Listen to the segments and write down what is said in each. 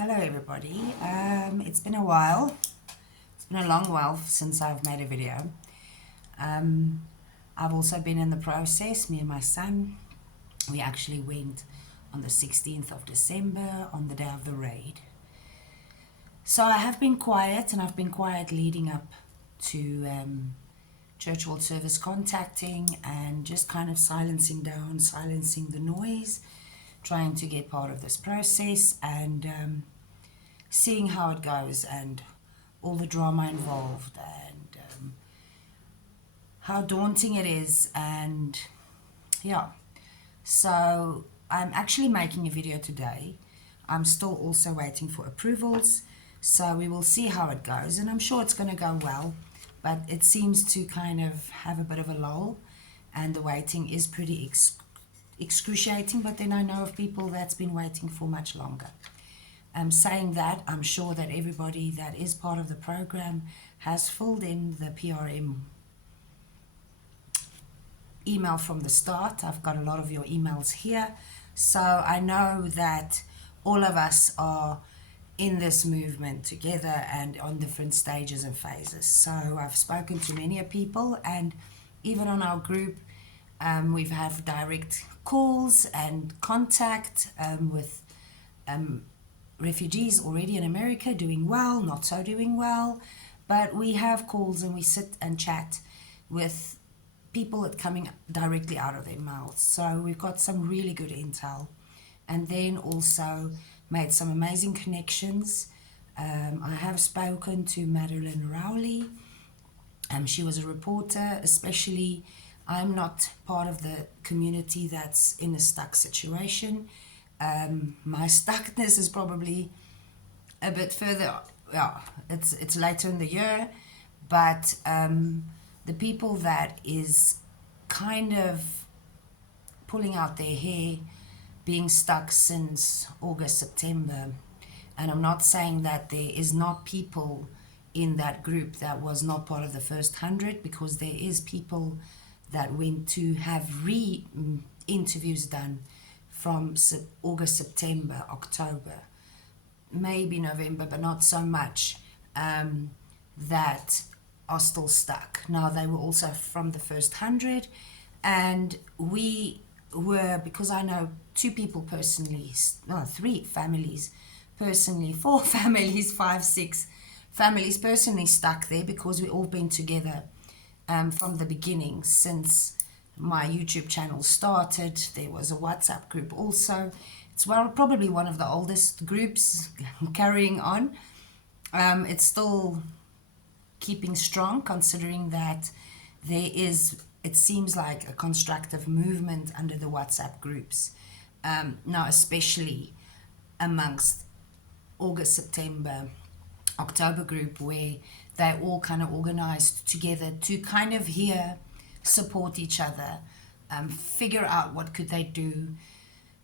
Hello everybody. It's been a while. It's been a long while since I've made a video. I've also been in the process, me and my son. We actually went on the 16th of December on the day of the raid. So I have been quiet, and I've been quiet leading up to church world service contacting and just kind of silencing the noise, trying to get part of this process and seeing how it goes and all the drama involved and how daunting it is. And yeah, so I'm actually making a video today. I'm still also waiting for approvals, so we will see how it goes, and I'm sure it's going to go well, but it seems to kind of have a bit of a lull, and the waiting is pretty excruciating. But then I know of people that's been waiting for much longer. Saying that, I'm sure that everybody that is part of the program has filled in the PRM email from the start. I've got a lot of your emails here, so I know that all of us are in this movement together and on different stages and phases. So I've spoken to many people, and even on our group, we've had direct calls and contact with refugees already in America, doing well, not so doing well, but we have calls and we sit and chat with people that coming directly out of their mouths. So we've got some really good intel, and then also made some amazing connections. I have spoken to Madeline Rowley. She was a reporter. Especially, I'm not part of the community that's in a stuck situation. My stuckness is probably a bit further. Yeah, it's later in the year, but the people that is kind of pulling out their hair, being stuck since August, September. And I'm not saying that there is not people in that group that was not part of the first 100, because there is people that went to have interviews done from August, September, October, maybe November, but not so much, that are still stuck. Now, they were also from the first 100, and we were, because I know 2 people personally, no, 3 families personally, 4 families, 5, 6 families personally stuck there, because we've all been together from the beginning. Since my YouTube channel started, there was a WhatsApp group also. It's probably one of the oldest groups carrying on. It's still keeping strong, considering that there is, it seems like, a constructive movement under the WhatsApp groups. Now, especially amongst August, September, October group, where they're all kind of organized together to kind of support each other, figure out what could they do,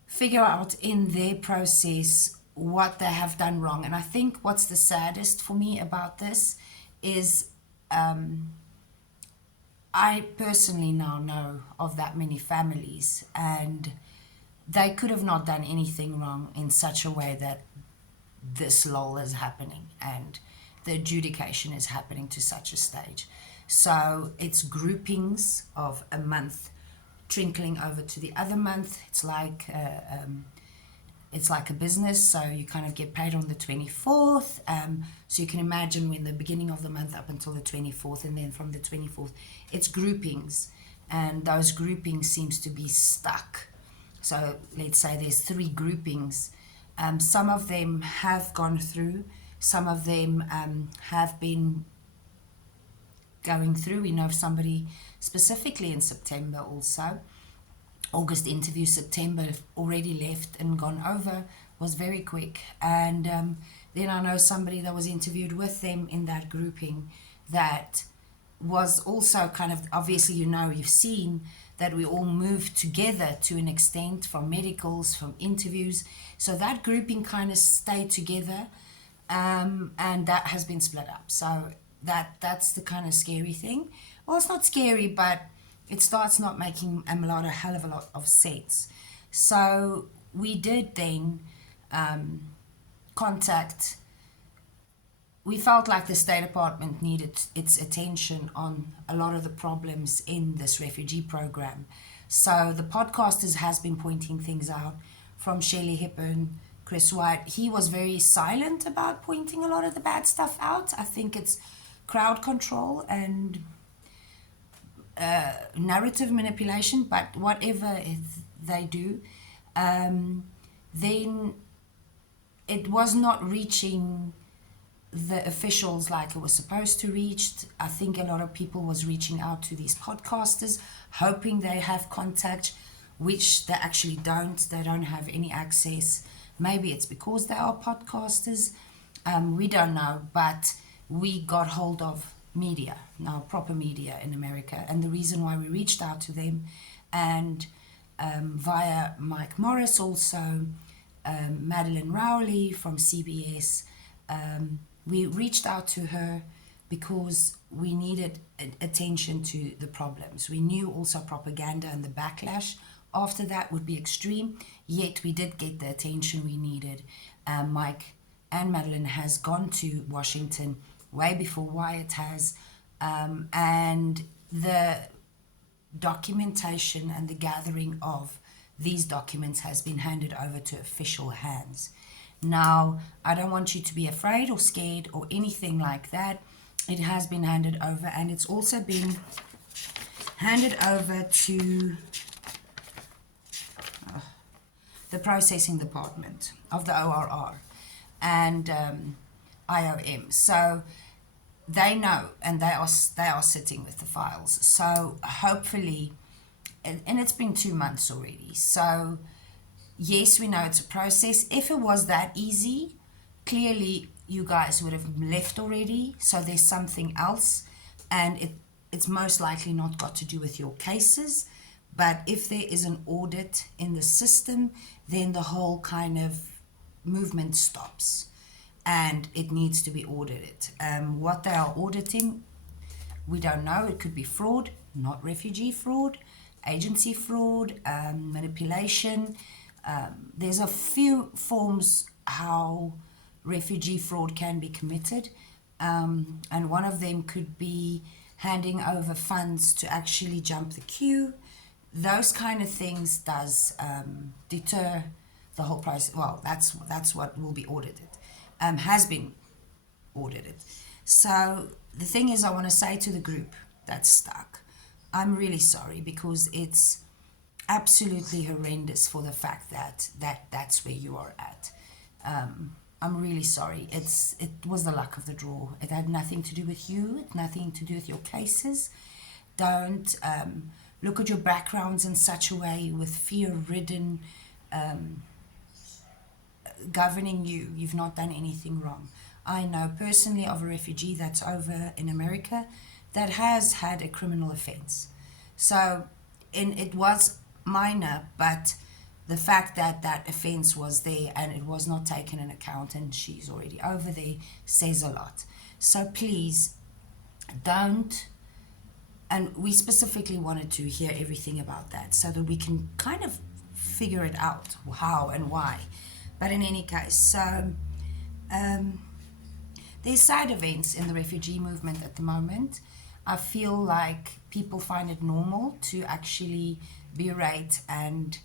figure out in their process what they have done wrong. And I think what's the saddest for me about this is I personally now know of that many families, and they could have not done anything wrong in such a way that this lull is happening and the adjudication is happening to such a stage. So it's groupings of a month trickling over to the other month. It's like a business, so you kind of get paid on the 24th. So you can imagine when the beginning of the month up until the 24th, and then from the 24th, it's groupings, and those groupings seems to be stuck. So let's say there's 3 groupings. Some of them have gone through, some of them have been going through. We know of somebody specifically in September also. August interview, September already left and gone over, was very quick. And then I know somebody that was interviewed with them in that grouping that was also kind of, obviously, you've seen that we all moved together to an extent, from medicals, from interviews. So that grouping kind of stayed together, and that has been split up. So that's the kind of scary thing. Well, it's not scary, but it starts not making a hell of a lot of sense. So we did then contact. We felt like the State Department needed its attention on a lot of the problems in this refugee program. So the podcasters has been pointing things out, from Shelley Hepburn, Chris White. He was very silent about pointing a lot of the bad stuff out. I think it's crowd control and narrative manipulation, but whatever they do, then it was not reaching the officials like it was supposed to reach. I think a lot of people was reaching out to these podcasters, hoping they have contact, which they actually don't. They don't have any access. Maybe it's because they are podcasters. We don't know, but we got hold of media, now proper media in America, and the reason why we reached out to them, and via Mike Morris also, Madeline Rowley from CBS, we reached out to her because we needed attention to the problems. We knew also propaganda and the backlash after that would be extreme, yet we did get the attention we needed. Mike and Madeline has gone to Washington way before Wyatt has, and the documentation and the gathering of these documents has been handed over to official hands. Now, I don't want you to be afraid or scared or anything like that. It has been handed over, and it's also been handed over to the processing department of the ORR and IOM. So they know, and they are sitting with the files. So hopefully, and it's been 2 months already. So yes, we know it's a process. If it was that easy, clearly you guys would have left already. So there's something else, and it's most likely not got to do with your cases. But if there is an audit in the system, then the whole kind of movement stops, and it needs to be audited. What they are auditing, we don't know. It could be fraud, not refugee fraud, agency fraud, manipulation. There's a few forms how refugee fraud can be committed, and one of them could be handing over funds to actually jump the queue. Those kind of things does deter the whole process. Well, that's what will be audited, has been audited. So the thing is, I want to say to the group that's stuck, I'm really sorry, because it's absolutely horrendous for the fact that's where you are at. I'm really sorry. It was the luck of the draw. It had nothing to do with you. It had nothing to do with your cases. Don't look at your backgrounds in such a way with fear-ridden governing you. You've not done anything wrong. I know personally of a refugee that's over in America that has had a criminal offense. So, and it was minor, but the fact that that offense was there and it was not taken into account, and she's already over there, says a lot. So please don't. And we specifically wanted to hear everything about that so that we can kind of figure it out, how and why. But in any case, so there's side events in the refugee movement at the moment. I feel like people find it normal to actually berate and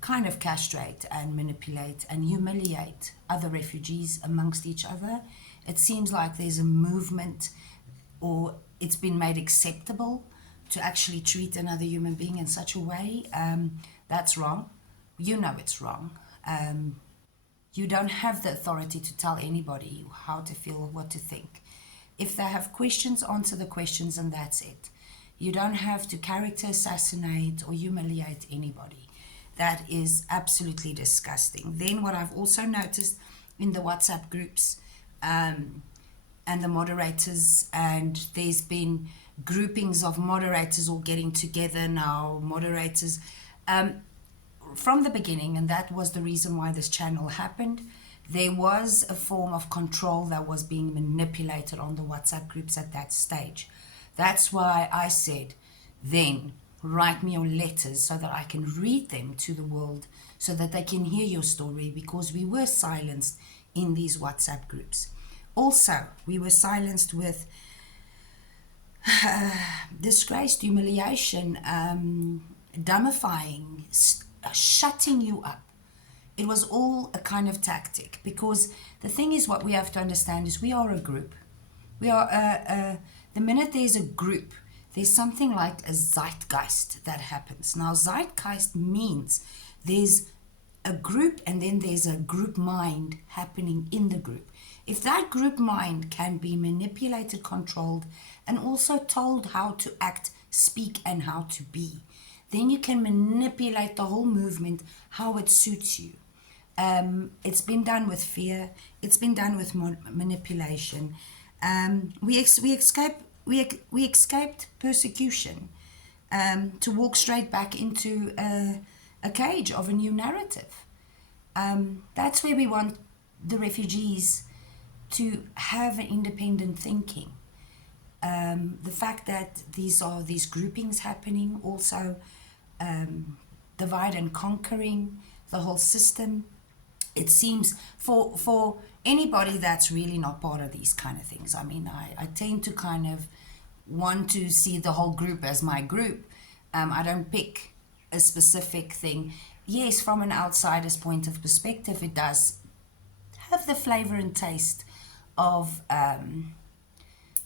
kind of castrate and manipulate and humiliate other refugees amongst each other. It seems like there's a movement, or it's been made acceptable to actually treat another human being in such a way. That's wrong. You know it's wrong. You don't have the authority to tell anybody how to feel, what to think. If they have questions, answer the questions, and that's it. You don't have to character assassinate or humiliate anybody. That is absolutely disgusting. Then what I've also noticed in the WhatsApp groups, and the moderators, and there's been groupings of moderators all getting together now, moderators, from the beginning, and that was the reason why this channel happened. There was a form of control that was being manipulated on the WhatsApp groups at that stage. That's why I said, then write me your letters so that I can read them to the world, so that they can hear your story, because we were silenced in these WhatsApp groups. Also, we were silenced with disgrace, humiliation, dumbifying, shutting you up. It was all a kind of tactic, because the thing is, what we have to understand is we are a group. We are the minute there's a group, there's something like a zeitgeist that happens. Now, zeitgeist means there's a group and then there's a group mind happening in the group. If that group mind can be manipulated, controlled, and also told how to act, speak, and how to be, then you can manipulate the whole movement how it suits you. It's been done with fear. It's been done with manipulation. We escaped persecution to walk straight back into a cage of a new narrative. That's where we want the refugees to have an independent thinking. The fact that these groupings happening, also divide and conquering the whole system. It seems for anybody that's really not part of these kind of things. I mean, I tend to kind of want to see the whole group as my group. I don't pick a specific thing. Yes, from an outsider's point of perspective, it does have the flavor and taste of,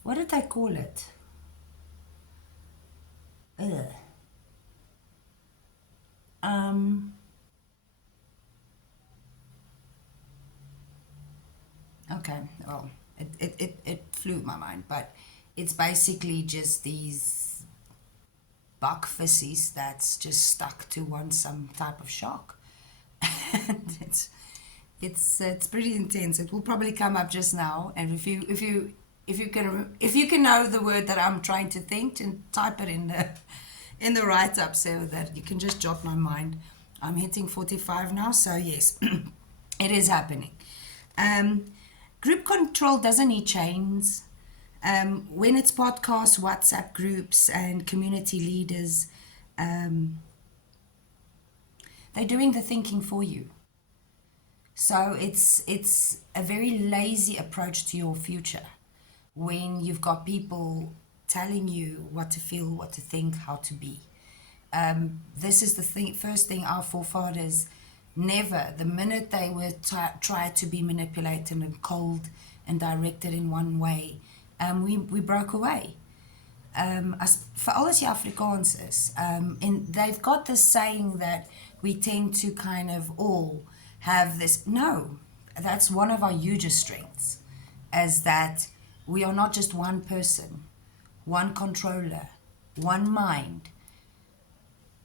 what did they call it? Okay, well, it flew my mind, but it's basically just these buck fissies that's just stuck to some type of shock. And it's pretty intense. It will probably come up just now, and if you can know the word that I'm trying to think, and type it in the write up so that you can just jot my mind. I'm hitting 45 now, so yes, it is happening. Group control doesn't need chains. When it's podcasts, WhatsApp groups, and community leaders, they're doing the thinking for you. So it's a very lazy approach to your future when you've got people telling you what to feel, what to think, how to be. This is the first thing our forefathers never, the minute they were tried to be manipulated and cold and directed in one way, we broke away. For all as Afrikaners, and they've got this saying that we tend to kind of all have this. No, that's one of our hugest strengths, is that we are not just one person, one controller, one mind.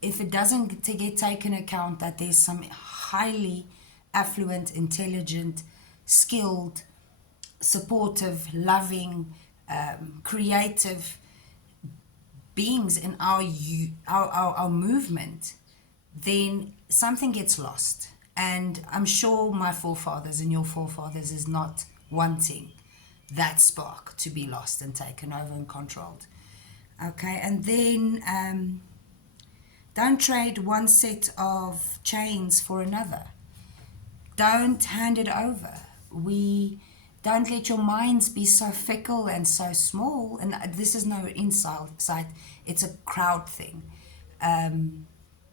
If it doesn't get taken account that there's some highly affluent, intelligent, skilled, supportive, loving, creative beings in our movement, then something gets lost. And I'm sure my forefathers and your forefathers is not wanting that spark to be lost and taken over and controlled. Okay, and then don't trade one set of chains for another. Don't hand it over. Don't let your minds be so fickle and so small. And this is no insight, it's a crowd thing.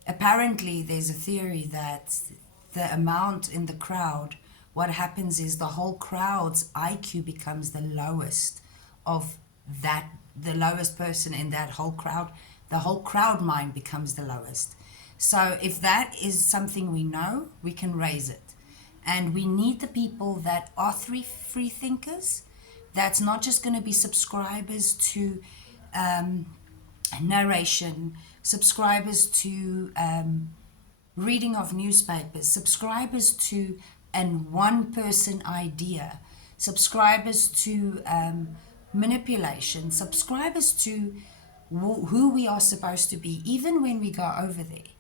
Apparently, there's a theory that the amount in the crowd, what happens is the whole crowd's IQ becomes the lowest of that, the lowest person in that whole crowd. The whole crowd mind becomes the lowest. So if that is something we know, we can raise it. And we need the people that are free thinkers. That's not just going to be subscribers to narration, subscribers to reading of newspapers, subscribers to an one-person idea, subscribers to manipulation, subscribers to who we are supposed to be, even when we go over there.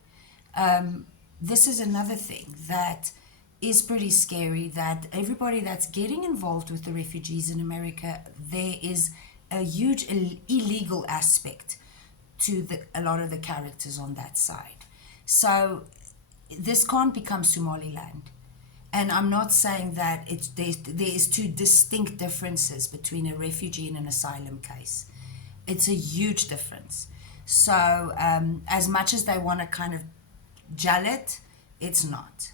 This is another thing that is pretty scary, that everybody that's getting involved with the refugees in America, there is a huge illegal aspect to a lot of the characters on that side. So this can't become Somaliland. And I'm not saying that there is two distinct differences between a refugee and an asylum case. It's a huge difference. So as much as they want to kind of gel it, it's not.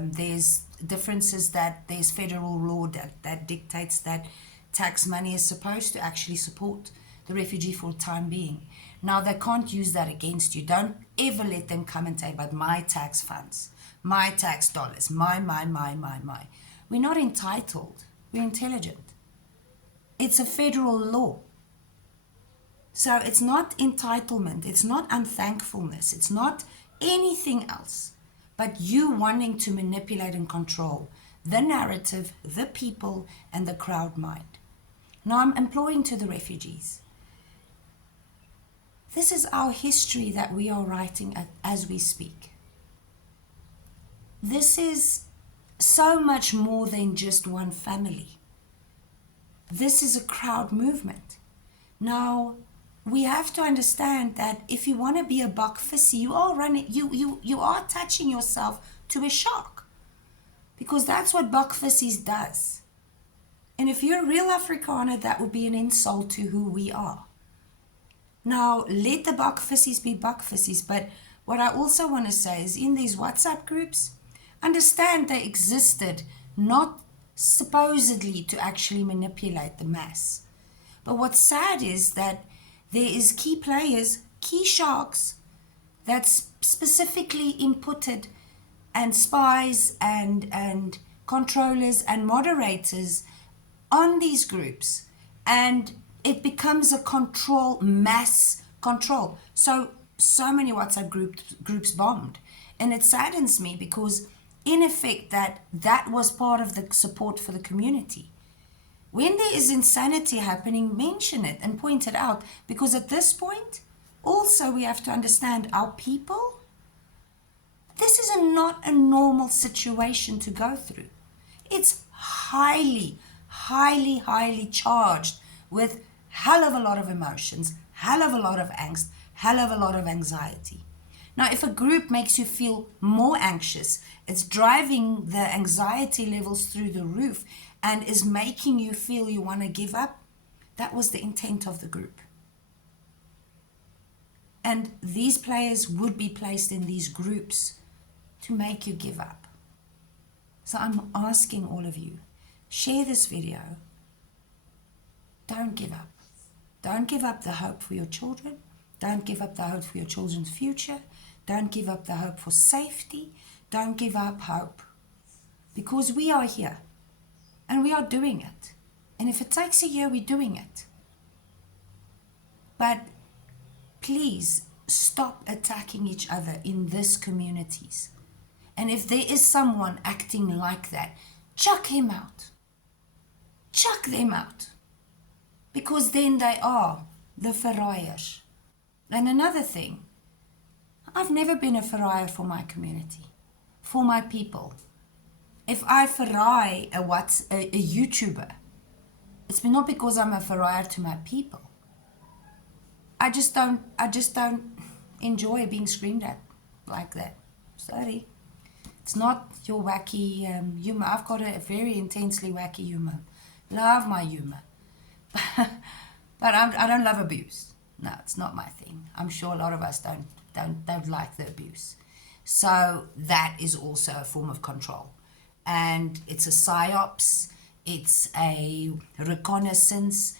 There's differences that there's federal law that dictates that tax money is supposed to actually support the refugee for the time being. Now, they can't use that against you. Don't ever let them come and say, but my tax funds, my tax dollars, my. We're not entitled. We're intelligent. It's a federal law. So it's not entitlement. It's not unthankfulness. It's not anything else but you wanting to manipulate and control the narrative, the people, and the crowd mind. Now I'm imploring to the refugees. This is our history that we are writing as we speak. This is so much more than just one family. This is a crowd movement. Now, we have to understand that if you want to be a buckfissy, you are attaching yourself to a shark. Because that's what buckfissies does. And if you're a real Afrikaner, that would be an insult to who we are. Now, let the buckfissies be buckfissies, but what I also want to say is in these WhatsApp groups, understand they existed not supposedly to actually manipulate the mass. But what's sad is that there is key players, key sharks, that's specifically inputted, and spies and controllers and moderators on these groups, and it becomes a control, mass control. So many WhatsApp groups bombed, and it saddens me because in effect that was part of the support for the community. When there is insanity happening, mention it and point it out, because at this point also we have to understand our people. This is not a normal situation to go through. It's highly charged with hell of a lot of emotions, hell of a lot of angst, hell of a lot of anxiety. Now, if a group makes you feel more anxious, it's driving the anxiety levels through the roof and is making you feel you want to give up, that was the intent of the group. And these players would be placed in these groups to make you give up. So I'm asking all of you, share this video. Don't give up. Don't give up the hope for your children. Don't give up the hope for your children's future. Don't give up the hope for safety. Don't give up hope. Because we are here. And we are doing it. And if it takes a year, we're doing it. But please stop attacking each other in these communities. And if there is someone acting like that, chuck him out. Chuck them out. Because then they are the verraaiers. And another thing, I've never been a verraaier for my community, for my people. If I verraai a YouTuber, it's not because I'm a verraaier to my people. I just don't enjoy being screamed at like that. Sorry. It's not your wacky humor. I've got a very intensely wacky humor. Love my humor. But I don't love abuse. No, it's not my thing. I'm sure a lot of us don't like the abuse. So that is also a form of control. And it's a psyops. It's a reconnaissance.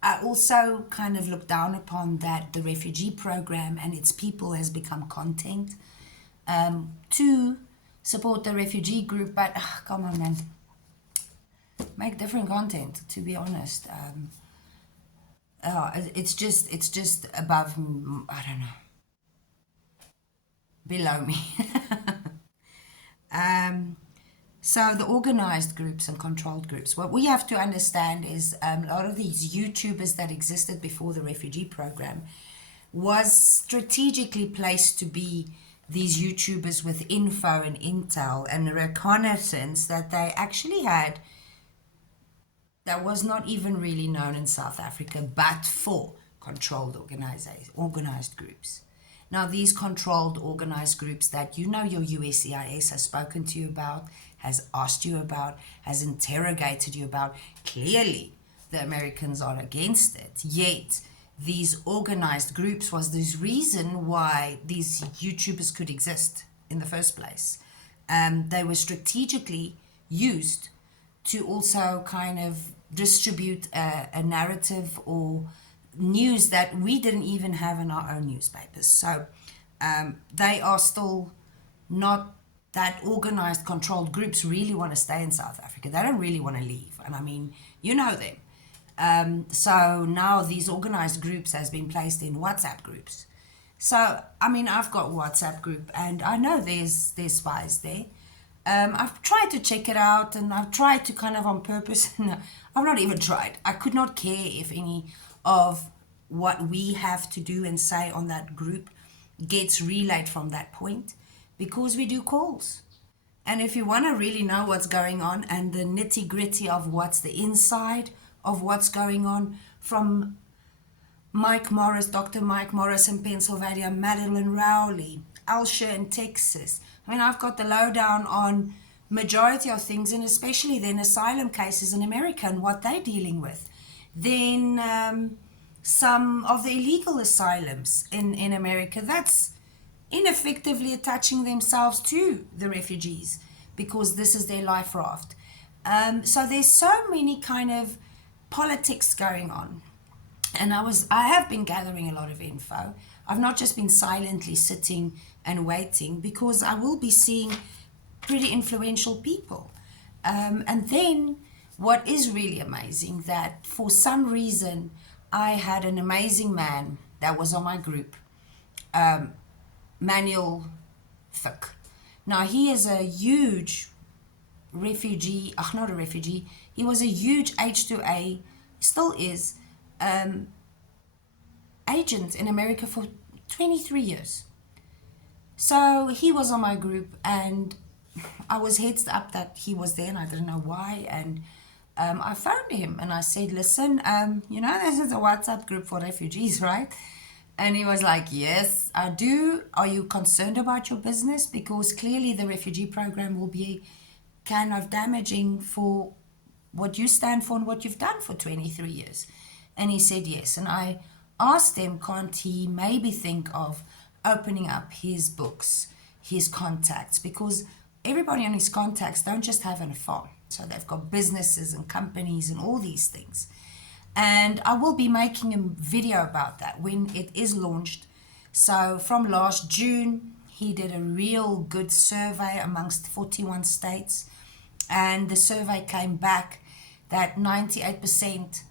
I also kind of look down upon that the refugee program and its people has become content to support the refugee group, but come on, man, make different content. To be honest, it's just above, I don't know, below me. So the organized groups and controlled groups, what we have to understand is a lot of these YouTubers that existed before the refugee program was strategically placed to be these YouTubers with info and intel and reconnaissance that they actually had that was not even really known in South Africa, but for controlled organized groups. Now, these controlled organized groups that your USCIS has spoken to you about, has asked you about, has interrogated you about, clearly the Americans are against it. Yet, these organized groups was this reason why these YouTubers could exist in the first place. They were strategically used to also kind of distribute a narrative or news that we didn't even have in our own newspapers. So they are still not that organized, controlled groups really want to stay in South Africa. They don't really want to leave. And I mean, you know them. So now these organized groups has been placed in WhatsApp groups. So, I mean, I've got WhatsApp group and I know there's spies there. I've tried to check it out and I've tried to kind of on purpose. No, I've not even tried. I could not care if any of what we have to do and say on that group gets relayed from that point because we do calls. And if you want to really know what's going on and the nitty gritty of what's the inside of what's going on from Mike Morris, Dr. Mike Morris in Pennsylvania, Madeline Rowley, Alsha in Texas. I mean, I've got the lowdown on majority of things, and especially then asylum cases in America and what they're dealing with. Then some of the illegal asylums in America, that's ineffectively attaching themselves to the refugees because this is their life raft. So there's so many kind of politics going on. And I have been gathering a lot of info. I've not just been silently sitting and waiting because I will be seeing pretty influential people. And then what is really amazing that for some reason I had an amazing man that was on my group, Manuel Fick. Now he is a huge refugee, not a refugee, he was a huge H2A, still is, agent in America for 23 years. So he was on my group and I was heads up that he was there and I didn't know why. And I phoned him and I said, listen, this is a WhatsApp group for refugees, right? And he was like, yes, I do. Are you concerned about your business? Because clearly the refugee program will be kind of damaging for what you stand for and what you've done for 23 years. And he said yes. And I asked him, can't he maybe think of opening up his books, his contacts, because everybody on his contacts don't just have a farm. So they've got businesses and companies and all these things. And I will be making a video about that when it is launched. So from last June, he did a real good survey amongst 41 states. And the survey came back that 98%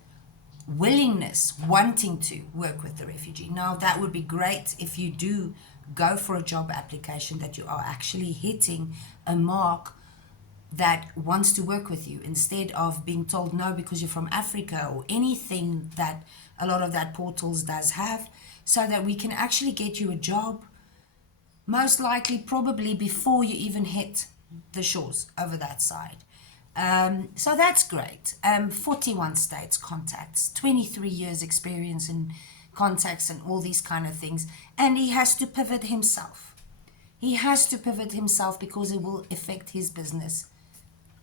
willingness, wanting to work with the refugee. Now, that would be great if you do go for a job application that you are actually hitting a mark that wants to work with you instead of being told no because you're from Africa or anything that a lot of that portals does have, so that we can actually get you a job, most likely probably before you even hit the shores over that side. So that's great. 41 states contacts, 23 years experience in contacts and all these kind of things. And he has to pivot himself. He has to pivot himself because it will affect his business.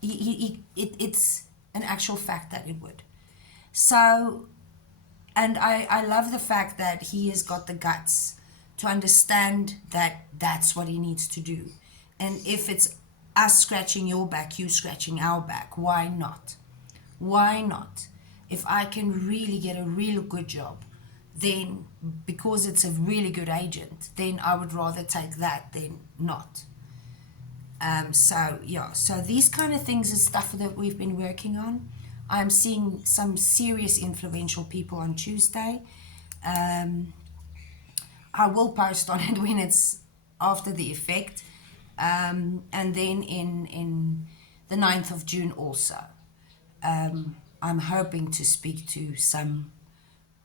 It's an actual fact that it would. So, and I love the fact that he has got the guts to understand that that's what he needs to do. And if it's us scratching your back, you scratching our back, why not? Why not? If I can really get a real good job, then because it's a really good agent, then I would rather take that than not. So these kind of things is stuff that we've been working on. I'm seeing some serious influential people on Tuesday. I will post on it when it's after the effect. And then in the 9th of June also. I'm hoping to speak to some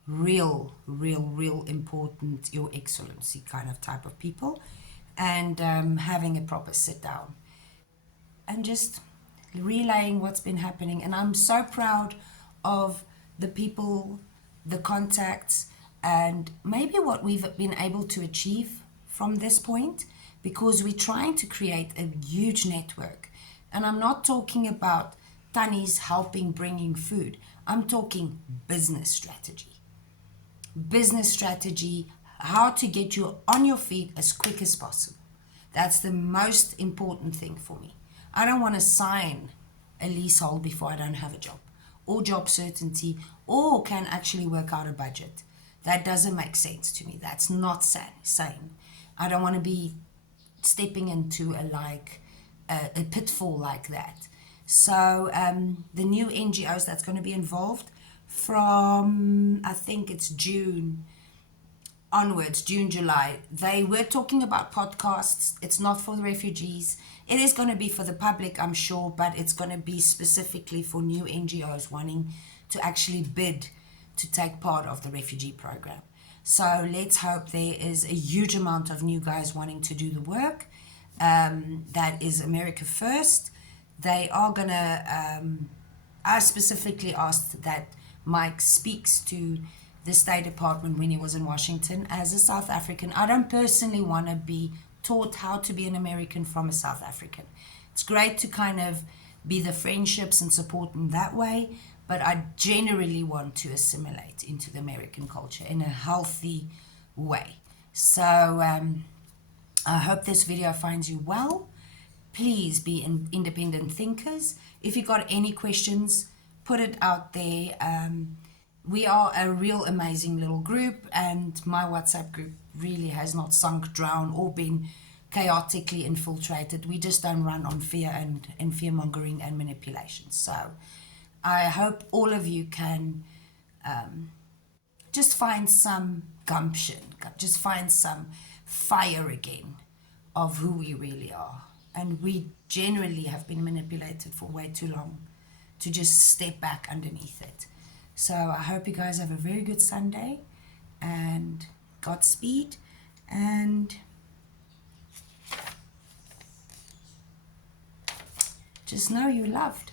real important, Your Excellency kind of type of people, and having a proper sit down and just relaying what's been happening. And I'm so proud of the people, the contacts, and maybe what we've been able to achieve from this point, because we're trying to create a huge network. And I'm not talking about Tannies helping bringing food. I'm talking business strategy. Business strategy, how to get you on your feet as quick as possible. That's the most important thing for me. I don't want to sign a leasehold before I don't have a job, or job certainty, or can actually work out a budget. That doesn't make sense to me. That's not sane. I don't want to be stepping into a pitfall like that. So the new NGOs that's going to be involved from, I think it's June onwards, June, July, they were talking about podcasts. It's not for the refugees. It is going to be for the public, I'm sure, but it's going to be specifically for new NGOs wanting to actually bid to take part of the refugee program. So let's hope there is a huge amount of new guys wanting to do the work. That is America First. They are going to, I specifically asked that Mike speaks to the State Department when he was in Washington. As a South African, I don't personally want to be taught how to be an American from a South African. It's great to kind of be the friendships and support in that way, but I generally want to assimilate into the American culture in a healthy way. So I hope this video finds you well. Please be independent thinkers. If you got any questions, put it out there. We are a real amazing little group, and my WhatsApp group really has not sunk, drowned, or been chaotically infiltrated. We just don't run on fear and fear-mongering and manipulation. So I hope all of you can just find some gumption, just find some fire again of who we really are. And we generally have been manipulated for way too long to just step back underneath it. So I hope you guys have a very good Sunday, and Godspeed, and just know you're loved.